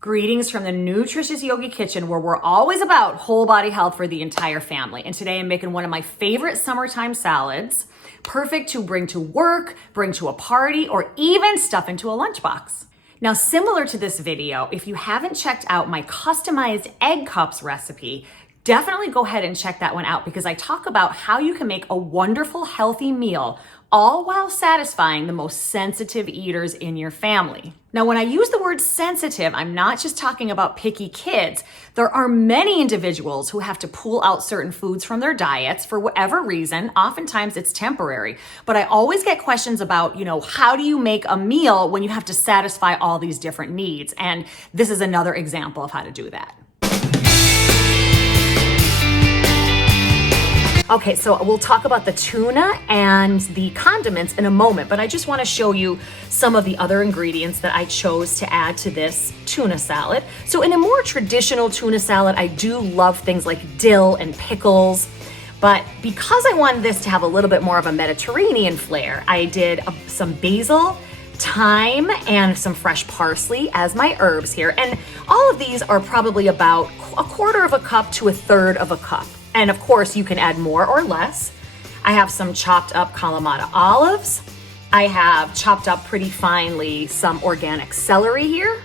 Greetings from the Nutritious Yogi Kitchen, where we're always about whole body health for the entire family. And today I'm making one of my favorite summertime salads, perfect to bring to work, bring to a party, or even stuff into a lunchbox. Now, similar to this video, if you haven't checked out my customized egg cups recipe, definitely go ahead and check that one out because I talk about how you can make a wonderful, healthy meal all while satisfying the most sensitive eaters in your family. Now, when I use the word sensitive, I'm not just talking about picky kids. There are many individuals who have to pull out certain foods from their diets for whatever reason. Oftentimes it's temporary, but I always get questions about, how do you make a meal when you have to satisfy all these different needs? And this is another example of how to do that. Okay, so we'll talk about the tuna and the condiments in a moment, but I just want to show you some of the other ingredients that I chose to add to this tuna salad. So in a more traditional tuna salad, I do love things like dill and pickles, but because I wanted this to have a little bit more of a Mediterranean flair, I did some basil, thyme, and some fresh parsley as my herbs here. And all of these are probably about a quarter of a cup to a third of a cup. And of course, you can add more or less. I have some chopped up kalamata olives. I have chopped up pretty finely some organic celery here,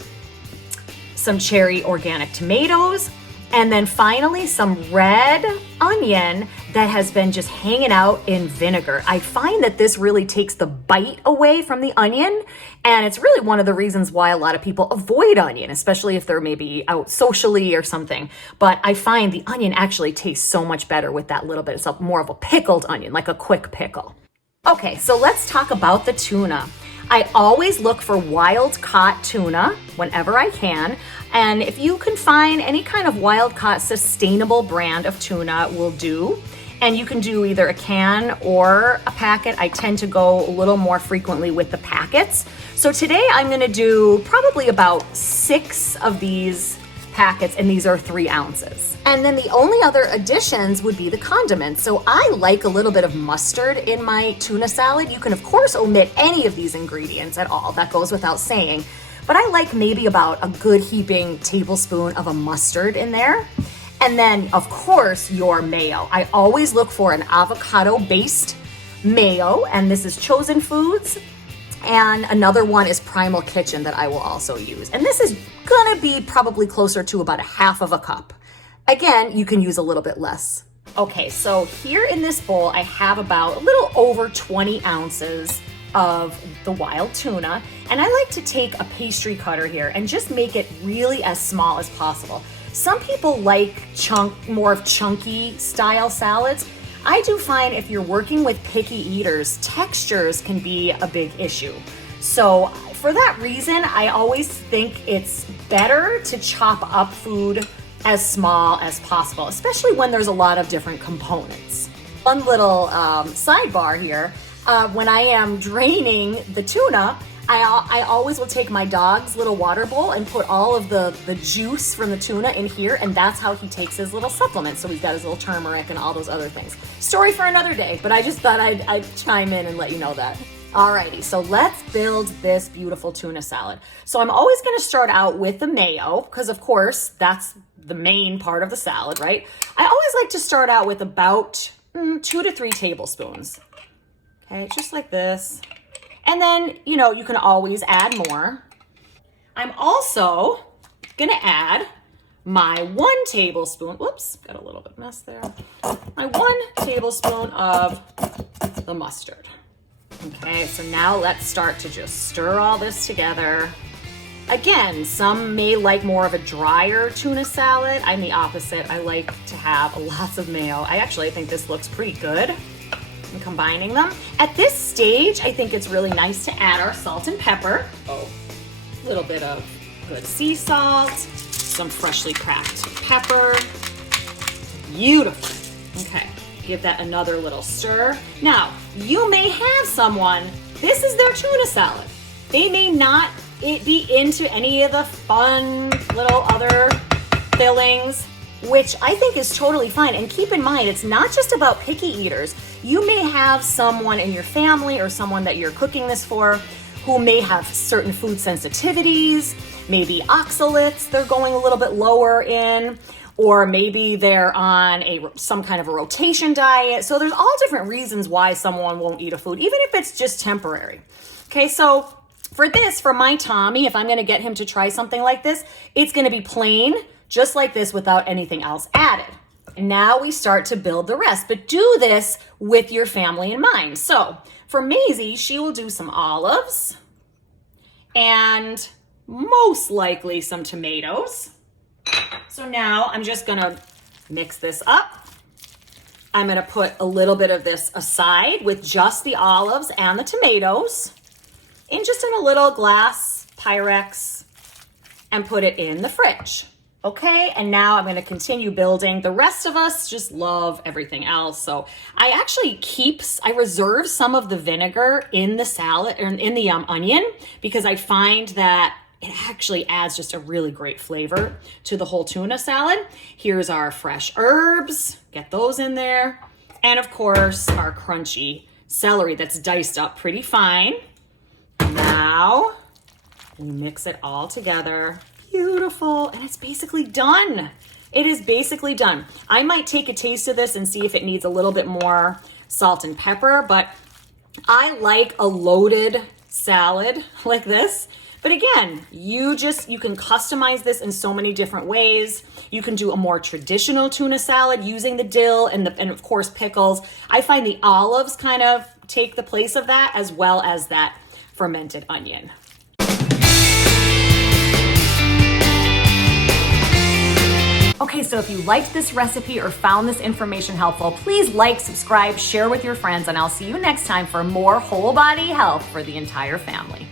some cherry organic tomatoes, and then finally some red onion that has been just hanging out in vinegar. I find that this really takes the bite away from the onion, and it's really one of the reasons why a lot of people avoid onion, especially if they're maybe out socially or something. But I find the onion actually tastes so much better with that little bit. It's more of a pickled onion, like a quick pickle. Okay, so let's talk about the tuna. I always look for wild-caught tuna whenever I can. And if you can find any kind of wild-caught sustainable brand of tuna will do. And you can do either a can or a packet. I tend to go a little more frequently with the packets. So today I'm gonna do probably about 6 of these packets, and these are 3 ounces. And then the only other additions would be the condiments. So I like a little bit of mustard in my tuna salad. You can of course omit any of these ingredients at all. That goes without saying. But I like maybe about a good heaping tablespoon of a mustard in there. And then of course your mayo. I always look for an avocado-based mayo, and this is Chosen Foods. And another one is Primal Kitchen that I will also use. And this is gonna be probably closer to about a half of a cup. Again, you can use a little bit less. Okay, so here in this bowl, I have about a little over 20 ounces of the wild tuna. And I like to take a pastry cutter here and just make it really as small as possible. Some people like more of chunky style salads. I do find if you're working with picky eaters, textures can be a big issue. So for that reason, I always think it's better to chop up food as small as possible, especially when there's a lot of different components. One little sidebar here, when I am draining the tuna, I always will take my dog's little water bowl and put all of the juice from the tuna in here, and that's how he takes his little supplements. So he's got his little turmeric and all those other things. Story for another day, but I just thought I'd chime in and let you know that. Alrighty, so let's build this beautiful tuna salad. So I'm always gonna start out with the mayo, because of course that's the main part of the salad, right? I always like to start out with about 2 to 3 tablespoons. Okay, just like this. And then, you can always add more. I'm also gonna add my 1 tablespoon, whoops, got a little bit mess there. My 1 tablespoon of the mustard. Okay, so now let's start to just stir all this together. Again, some may like more of a drier tuna salad. I'm the opposite. I like to have lots of mayo. I actually think this looks pretty good. And combining them. At this stage, I think it's really nice to add our salt and pepper. A little bit of good sea salt, some freshly cracked pepper. Beautiful. Okay, give that another little stir. Now, you may have someone, this is their tuna salad. They may not be into any of the fun little other fillings, which I think is totally fine. And keep in mind, it's not just about picky eaters. You may have someone in your family or someone that you're cooking this for who may have certain food sensitivities. maybe oxalates they're going a little bit lower in, or maybe they're on some kind of a rotation diet. So there's all different reasons why someone won't eat a food, even if it's just temporary. Okay, so for my Tommy, if I'm gonna get him to try something like this, it's gonna be plain, just like this, without anything else added. Now we start to build the rest, but do this with your family in mind. So for Maisie, she will do some olives and most likely some tomatoes. So now I'm just gonna mix this up. I'm gonna put a little bit of this aside with just the olives and the tomatoes just in a little glass Pyrex and put it in the fridge. Okay, and now I'm gonna continue building. The rest of us just love everything else. So I reserve some of the vinegar in the salad, or in the onion, because I find that it actually adds just a really great flavor to the whole tuna salad. Here's our fresh herbs, get those in there. And of course, our crunchy celery that's diced up pretty fine. Now, we mix it all together. Beautiful, and it's basically done. It is basically done. I might take a taste of this and see if it needs a little bit more salt and pepper, but I like a loaded salad like this. But again, you can customize this in so many different ways. You can do a more traditional tuna salad using the dill and of course pickles. I find the olives kind of take the place of that, as well as that fermented onion. Okay, so if you liked this recipe or found this information helpful, please like, subscribe, share with your friends, and I'll see you next time for more whole body health for the entire family.